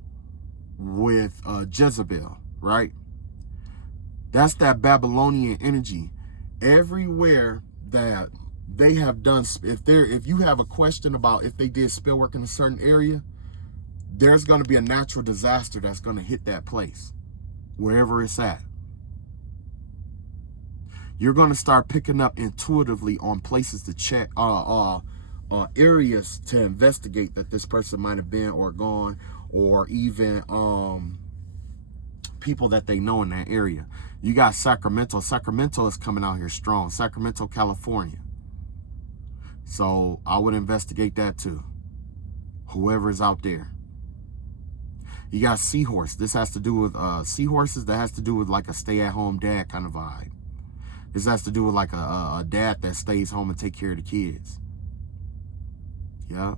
with Jezebel, right? That's that Babylonian energy. Everywhere that they have done, if you have a question about if they did spell work in a certain area, there's going to be a natural disaster that's going to hit that place, wherever it's at. You're going to start picking up intuitively on places to check, areas to investigate that this person might have been or gone, or even people that they know in that area. You got Sacramento. Sacramento is coming out here strong. Sacramento, California. So I would investigate that too. Whoever is out there. You got Seahorse. This has to do with seahorses. That has to do with like a stay-at-home dad kind of vibe. This has to do with like a dad that stays home and take care of the kids. Yeah.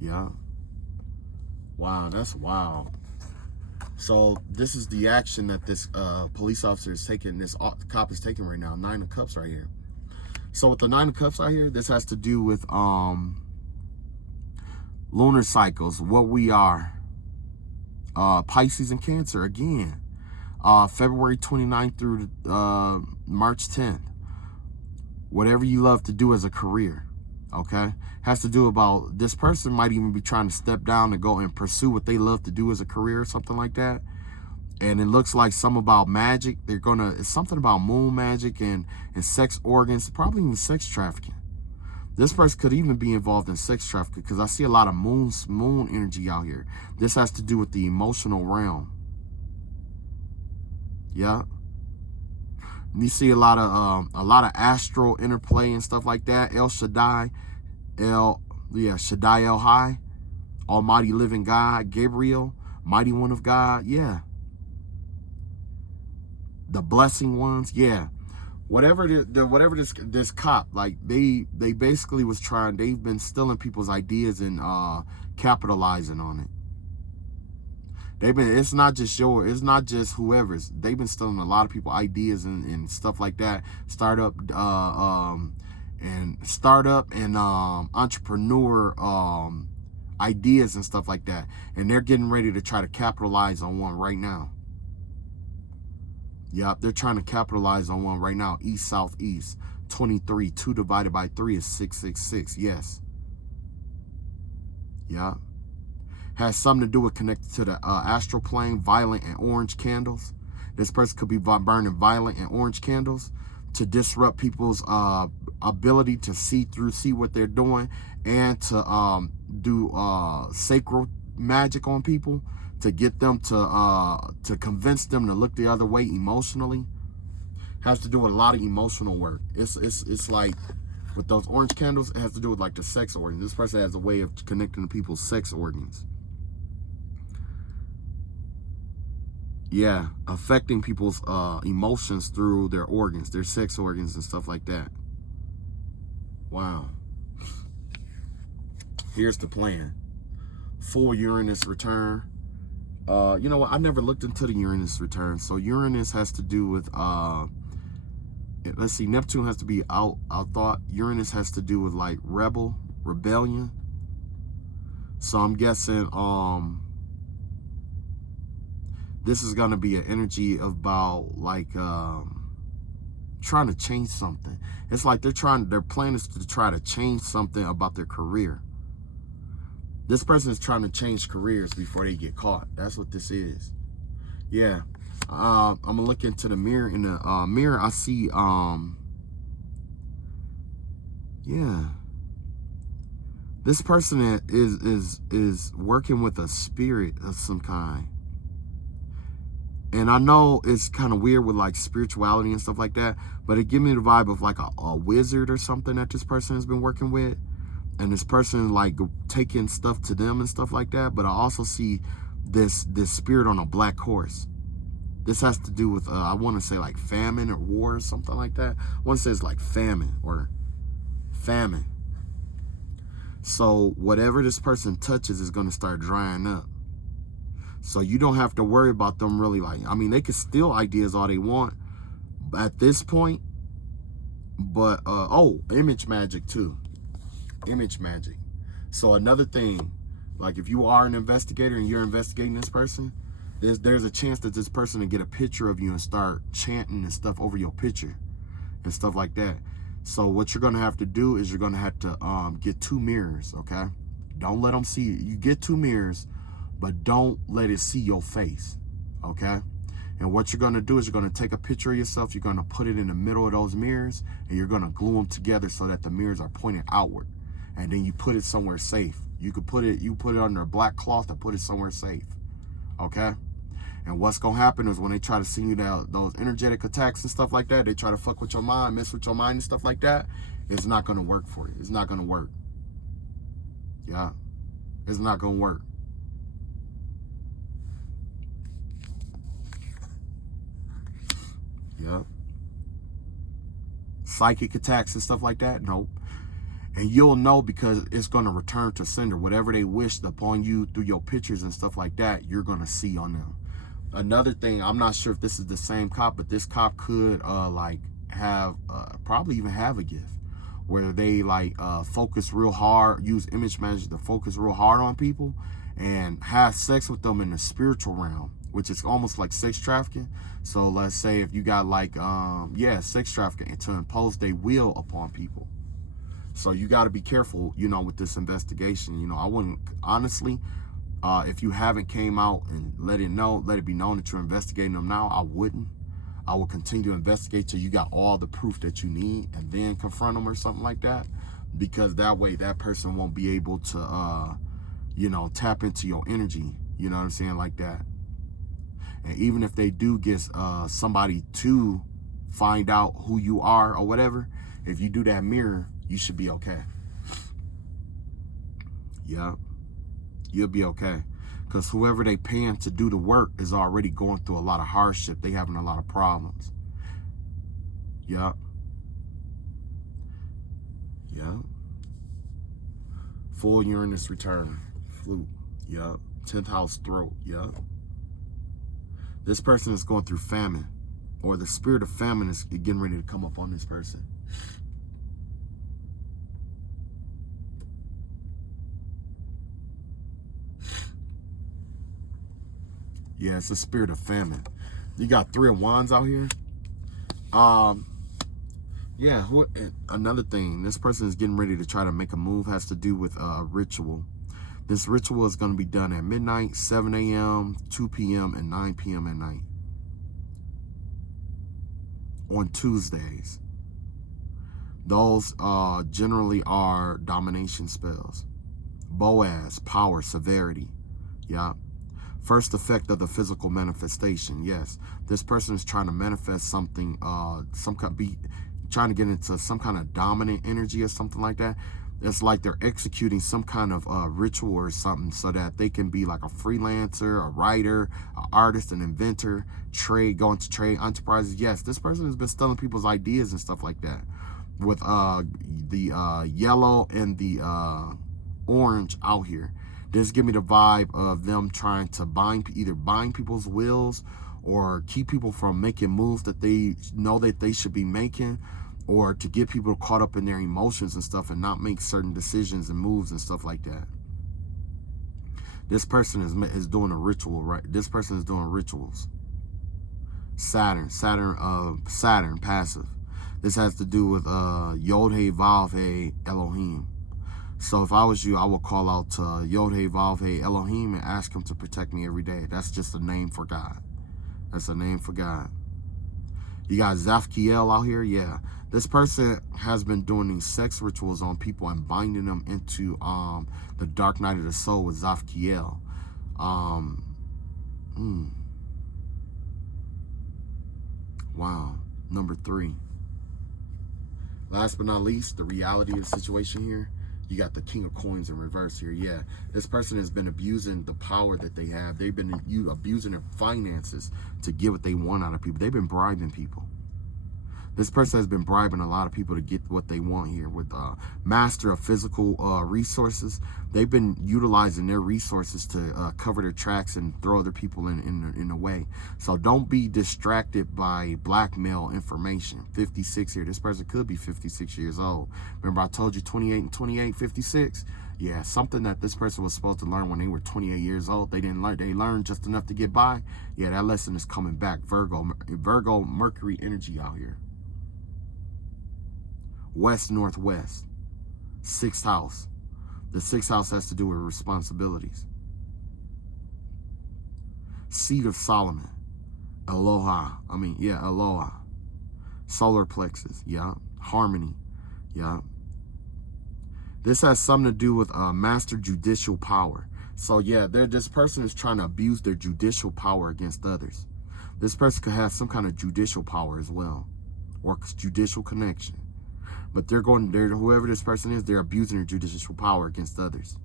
Yeah. Wow, that's wild. So this is the action that this police officer is taking, this cop is taking right now. 9 of Cups right here. So with the 9 of Cups right here, this has to do with lunar cycles, what we are. Pisces and Cancer again. February 29th through March 10th. Whatever you love to do as a career, okay? Has to do about, this person might even be trying to step down and go and pursue what they love to do as a career or something like that. And it looks like some about magic. It's something about moon magic and sex organs, probably even sex trafficking. This person could even be involved in sex trafficking because I see a lot of moon energy out here. This has to do with the emotional realm. Yeah. You see a lot of astral interplay and stuff like that. El Shaddai, Shaddai El High, Almighty Living God, Gabriel, Mighty One of God, yeah. The Blessing Ones, yeah. Whatever this cop, like they basically was trying, they've been stealing people's ideas and capitalizing on it. It's not just whoever's. They've been stealing a lot of people ideas and stuff like that. Startup and entrepreneur ideas and stuff like that. And they're getting ready to try to capitalize on one right now. Yep, they're trying to capitalize on one right now. East, southeast, 23. 2 divided by 3 is 666. Yes. Yeah. Has something to do with connected to the astral plane, violet and orange candles. This person could be burning violet and orange candles to disrupt people's ability to see what they're doing, and to do sacred magic on people to get them to convince them to look the other way emotionally. Has to do with a lot of emotional work. It's like with those orange candles, it has to do with like the sex organs. This person has a way of connecting to people's sex organs. Yeah, affecting people's emotions through their organs, their sex organs and stuff like that. Wow. Here's the plan. Full Uranus return. You know what? I never looked into the Uranus return. So Uranus has to do with let's see, Neptune has to be out thought. Uranus has to do with like rebellion. So I'm guessing this is gonna be an energy about like trying to change something. It's like their plan is to try to change something about their career. This person is trying to change careers before they get caught. That's what this is. Yeah. I'm gonna look into the mirror. In the mirror, I see yeah. This person is working with a spirit of some kind. And I know it's kind of weird with like spirituality and stuff like that, but it gives me the vibe of like a wizard or something that this person has been working with. And this person like taking stuff to them and stuff like that. But I also see this spirit on a black horse. This has to do with, I want to say like famine or war or something like that. I want to say it's like famine or famine. So whatever this person touches is going to start drying up. So you don't have to worry about them really like, I mean, they can steal ideas all they want at this point. But, oh, image magic too. Image magic. So another thing, like if you are an investigator and you're investigating this person, there's a chance that this person will get a picture of you and start chanting and stuff over your picture and stuff like that. So what you're going to have to do is you're going to have to get 2 mirrors, okay? Don't let them see it. You get 2 mirrors, but don't let it see your face, okay? And what you're going to do is you're going to take a picture of yourself. You're going to put it in the middle of those mirrors, and you're going to glue them together so that the mirrors are pointed outward. And then you put it somewhere safe. You put it under a black cloth and put it somewhere safe, okay? And what's going to happen is when they try to send you those energetic attacks and stuff like that, they try to fuck with your mind, mess with your mind and stuff like that, it's not going to work for you. It's not going to work. Yeah. It's not going to work. Yeah. Psychic attacks and stuff like that, nope. And you'll know because it's going to return to sender. Whatever they wished upon you through your pictures and stuff like that, you're going to see on them. Another thing, I'm not sure if this is the same cop, but this cop could like have probably even have a gift where they like focus real hard, use image magic to focus real hard on people and have sex with them in the spiritual realm, which is almost like sex trafficking. So let's say if you got like sex trafficking to impose their will upon people. So you got to be careful, you know, with this investigation. You know, I wouldn't honestly. If you haven't came out and let it be known that you're investigating them now, I wouldn't. I will continue to investigate till you got all the proof that you need and then confront them or something like that. Because that way that person won't be able to, you know, tap into your energy. You know what I'm saying? Like that. And even if they do get somebody to find out who you are or whatever, if you do that mirror, you should be okay. Yeah. You'll be okay. Because whoever they paying to do the work is already going through a lot of hardship. They having a lot of problems. Yeah. Yeah. Full Uranus return. Flute. Yeah. 10th house throat. Yeah. This person is going through famine. Or the spirit of famine is getting ready to come up on this person. Yeah, it's a spirit of famine. You got 3 of Wands out here. Yeah, another thing, this person is getting ready to try to make a move, has to do with a ritual. This ritual is going to be done at midnight, 7 a.m., 2 p.m., and 9 p.m. at night. On Tuesdays. Those generally are domination spells. Boaz, power, severity. Yeah. First effect of the physical manifestation. Yes, this person is trying to manifest something, trying to get into some kind of dominant energy or something like that. It's like they're executing some kind of ritual or something so that they can be like a freelancer, a writer, an artist, an inventor, go into trade enterprises. Yes, this person has been stealing people's ideas and stuff like that. With the yellow and the orange out here. This give me the vibe of them trying to either bind people's wills or keep people from making moves that they know that they should be making, or to get people caught up in their emotions and stuff and not make certain decisions and moves and stuff like that. This person is doing a ritual, right? This person is doing rituals. Saturn, passive. This has to do with Yod He Vav He Elohim. So if I was you, I would call out to Yod He Vav He Elohim and ask him to protect me every day. That's just a name for God. That's a name for God. You got Zafkiel out here. Yeah. This person has been doing these sex rituals on people and binding them into the dark night of the soul with Zafkiel. Wow. Number 3. Last but not least, the reality of the situation here. You got the King of Coins in reverse here. Yeah, this person has been abusing the power that they have. They've been abusing their finances to get what they want out of people. They've been bribing people. This person has been bribing a lot of people to get what they want here. With master of physical resources, they've been utilizing their resources to cover their tracks and throw other people in a way. So don't be distracted by blackmail information. 56 here. This person could be 56 years old. Remember I told you 28 and 28, 56? Yeah, something that this person was supposed to learn when they were 28 years old. They didn't learn. They learned just enough to get by. Yeah, that lesson is coming back. Virgo, Mercury energy out here. West, northwest, 6th house. The 6th house has to do with responsibilities. Seed of Solomon. Aloha. Solar plexus. Yeah. Harmony. Yeah. This has something to do with master judicial power. So yeah, this person is trying to abuse their judicial power against others. This person could have some kind of judicial power as well, or judicial connection. But whoever this person is, they're abusing their judicial power against others.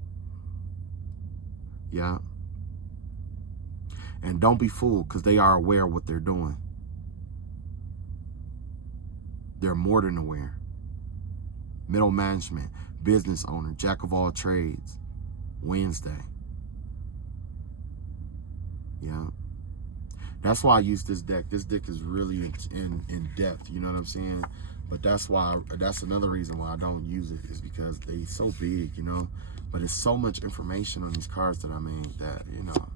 Yeah. And don't be fooled, because they are aware of what they're doing. They're more than aware. Middle management, business owner, jack of all trades, Wednesday. Yeah. That's why I use this deck. This deck is really in depth, you know what I'm saying? But that's another reason why I don't use it, is because they so big, you know. But it's so much information on these cards that I made that, you know.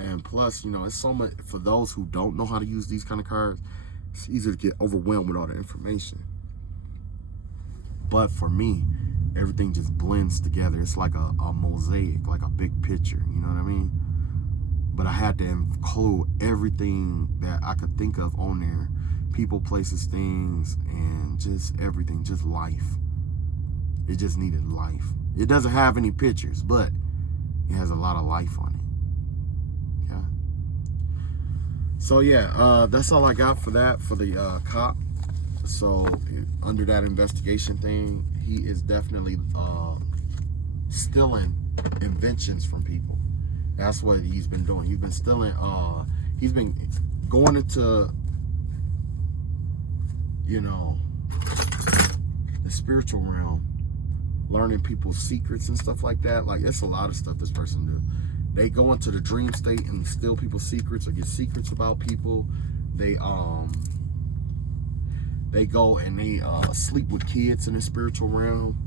And plus, you know, it's so much for those who don't know how to use these kind of cards. It's easy to get overwhelmed with all the information. But for me, everything just blends together. It's like a mosaic, like a big picture, you know what I mean? But I had to include everything that I could think of on there. People, places, things, and just everything, just life. It just needed life. It doesn't have any pictures, but it has a lot of life on it. Yeah. So yeah, that's all I got for that, for the cop. So under that investigation thing, he is definitely stealing inventions from people. That's what he's been doing. He's been stealing, he's been going into, you know, the spiritual realm, learning people's secrets and stuff like that. Like, it's a lot of stuff this person do. They go into the dream state and steal people's secrets or get secrets about people. They go and they sleep with kids in the spiritual realm.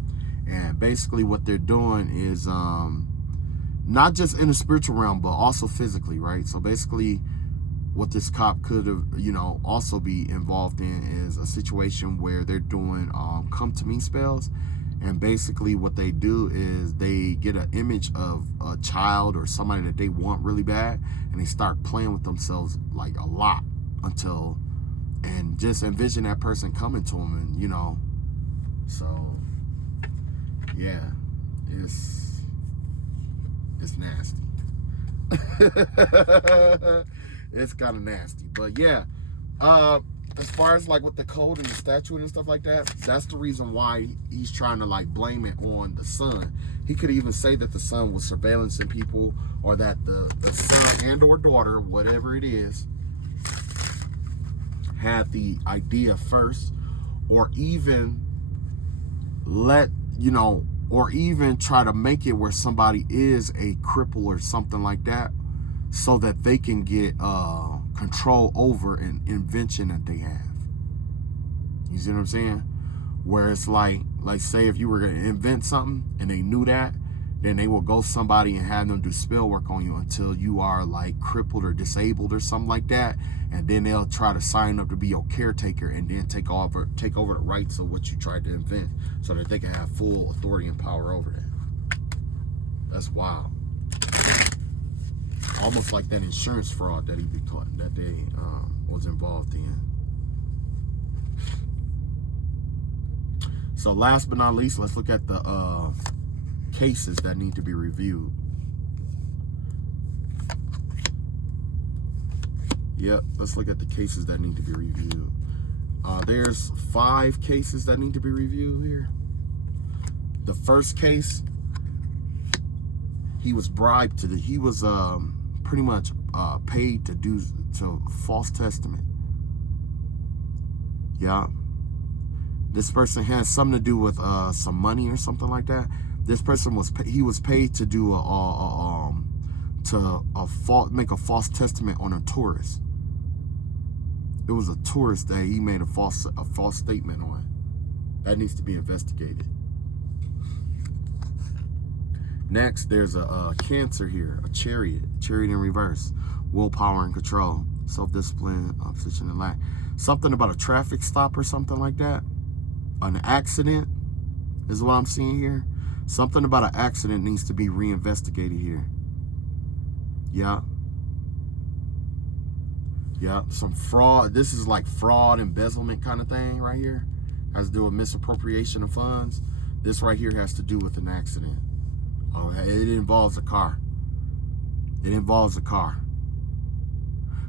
And basically what they're doing is not just in the spiritual realm, but also physically, right? So basically what this cop could have, you know, also be involved in is a situation where they're doing come to me spells. And basically what they do is they get an image of a child or somebody that they want really bad, and they start playing with themselves like a lot until, and just envision that person coming to them, and you know, so yeah, it's nasty. It's kind of nasty, but yeah, as far as like with the code and the statute and stuff like that, that's the reason why he's trying to like blame it on the son. He could even say that the son was surveillancing people, or that the son and or daughter, whatever it is, had the idea first, or even let, you know, or even try to make it where somebody is a cripple or something like that, so that they can get control over an invention that they have. You see what I'm saying? Where it's like say if you were going to invent something and they knew that, then they will go somebody and have them do spell work on you until you are like crippled or disabled or something like that. And then they'll try to sign up to be your caretaker and then take over the rights of what you tried to invent, so that they can have full authority and power over that. That's wild. Almost like that insurance fraud that they was involved in. So last but not least, let's look at the cases that need to be reviewed. Yep, let's look at the cases that need to be reviewed. There's 5 cases that need to be reviewed here. The first case, he was bribed he was pretty much paid to false testament. Yeah. This person has something to do with some money or something like that. This person was paid to do make a false testament on a tourist. It was a tourist that he made a false statement on. That needs to be investigated. Next, there's a Cancer here, a chariot in reverse, willpower and control, self-discipline, opposition and lack. Something about a traffic stop or something like that. An accident is what I'm seeing here. Something about an accident needs to be reinvestigated here. Yeah. Yeah, some fraud. This is like fraud, embezzlement kind of thing right here. Has to do with misappropriation of funds. This right here has to do with an accident. Oh, it involves a car. It involves a car.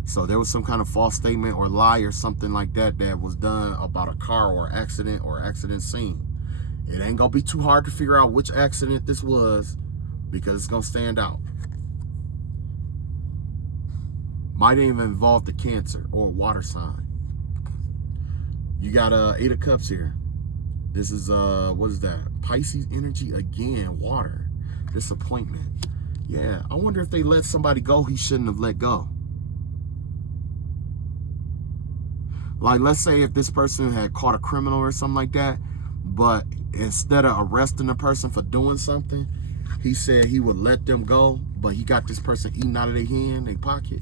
So there was some kind of false statement or lie or something like that that was done about a car or accident scene. It ain't gonna be too hard to figure out which accident this was, because it's gonna stand out. Might even involve the Cancer or water sign. You got 8 of Cups here. This is what is that? Pisces energy again. Water. Disappointment. Yeah, I wonder if they let somebody go he shouldn't have let go. Like, let's say if this person had caught a criminal or something like that, but instead of arresting the person for doing something, he said he would let them go, but he got this person eating out of their hand, their pocket.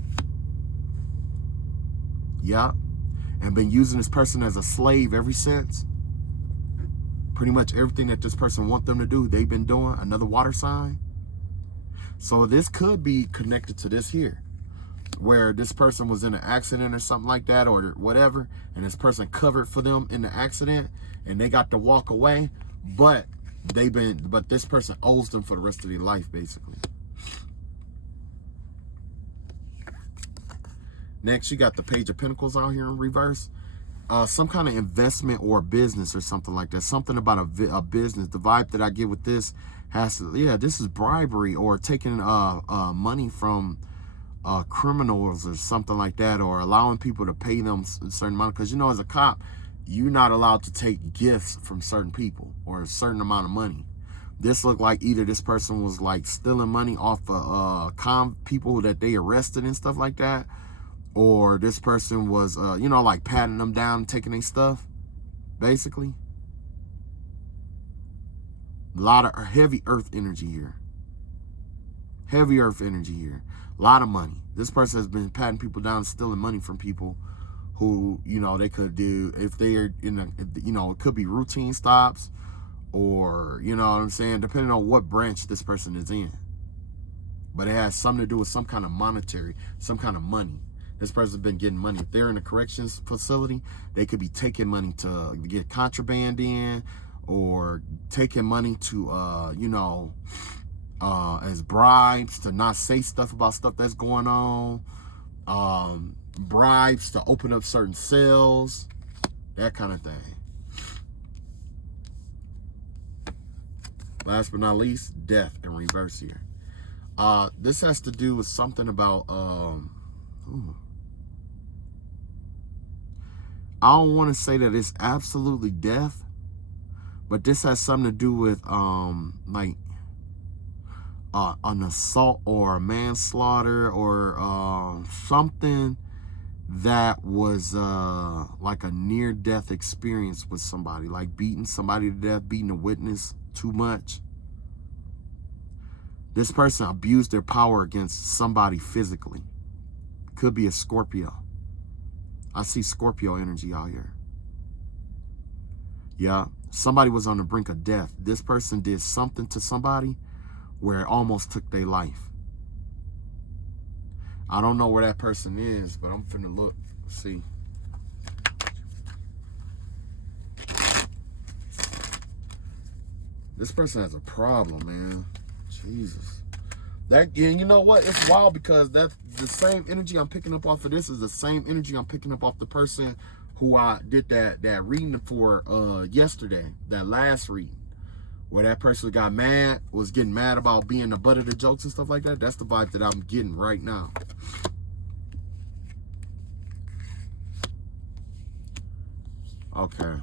Yeah. And been using this person as a slave ever since. Pretty much everything that this person wants them to do, they've been doing. Another water sign. So this could be connected to this here, where this person was in an accident or something like that or whatever, and this person covered for them in the accident and they got to walk away, but this person owes them for the rest of their life, basically. Next, you got the Page of Pentacles out here in reverse. Some kind of investment or business or something like that. Something about a business. The vibe that I get with this has to, yeah, this is bribery or taking money from criminals or something like that, or allowing people to pay them a certain amount. Because, you know, as a cop, you're not allowed to take gifts from certain people or a certain amount of money. This looked like either this person was like stealing money off of people that they arrested and stuff like that, or this person was, you know, like patting them down, taking their stuff, basically. A lot of heavy earth energy here. Heavy earth energy here. A lot of money. This person has been patting people down, stealing money from people who, you know, they could do, if they're in a, you know, it could be routine stops or, you know what I'm saying, depending on what branch this person is in. But it has something to do with some kind of monetary, some kind of money. This person's been getting money. If they're in a corrections facility, they could be taking money to get contraband in, or taking money to, you know, as bribes to not say stuff about stuff that's going on, bribes to open up certain cells, that kind of thing. Last but not least, Death in reverse here. This has to do with something about, I don't want to say that it's absolutely death, But this has something to do with like an assault or a manslaughter or something that was like a near-death experience with somebody, like beating somebody to death, beating a witness too much. This person abused their power against somebody physically. Could be a Scorpio. I see Scorpio energy out here. Yeah, somebody was on the brink of death. This person did something to somebody where it almost took their life. I don't know where that person is, but I'm finna look, see. This person has a problem, man. Jesus. That, and you know what? It's wild because that's the same energy I'm picking up off of this is the same energy I'm picking up off the person who I did that reading for yesterday, that last reading. Where that person got mad, was getting mad about being the butt of the jokes and stuff like that. That's the vibe that I'm getting right now. Okay.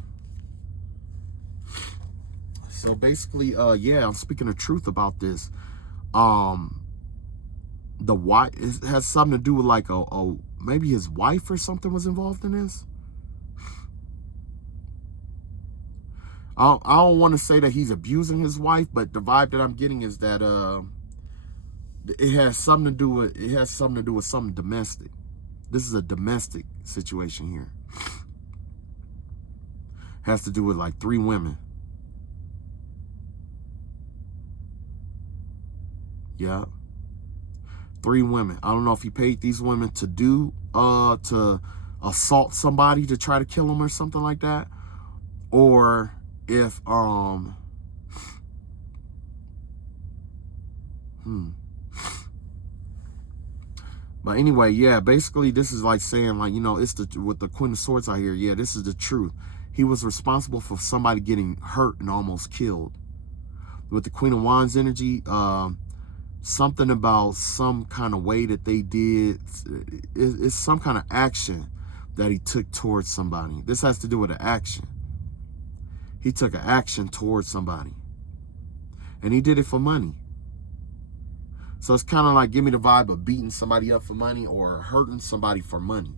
So basically, yeah, I'm speaking the truth about this. The wife, it has something to do with like maybe his wife or something was involved in this. I don't want to say that he's abusing his wife, but the vibe that I'm getting is that it has something to do with something domestic. This is a domestic situation here. Has to do with like 3 women. Yeah. 3 women. I don't know if he paid these women to to assault somebody to try to kill him or something like that, or if But anyway, yeah, basically this is like saying, like, you know, it's with the Queen of Swords out here. Yeah, this is the truth. He was responsible for somebody getting hurt and almost killed. With the Queen of Wands energy, something about some kind of way that they did. It's some kind of action that he took towards somebody. This has to do with an action. He took an action towards somebody. And he did it for money. So it's kind of like, give me the vibe of beating somebody up for money or hurting somebody for money.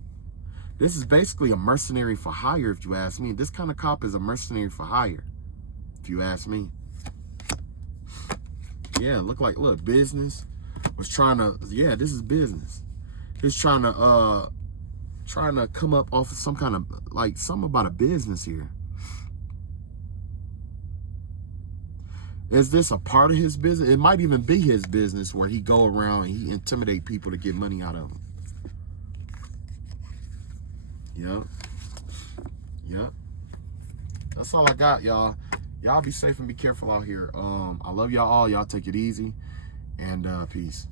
This is basically a mercenary for hire, if you ask me. This kind of cop is a mercenary for hire, if you ask me. Yeah, look, business was trying to, yeah, this is business. He's trying to come up off of some kind of, like, something about a business here. Is this a part of his business? It might even be his business where he go around and he intimidate people to get money out of them. Yep. Yep. That's all I got, y'all. Y'all be safe and be careful out here. I love y'all all. Y'all take it easy. And peace.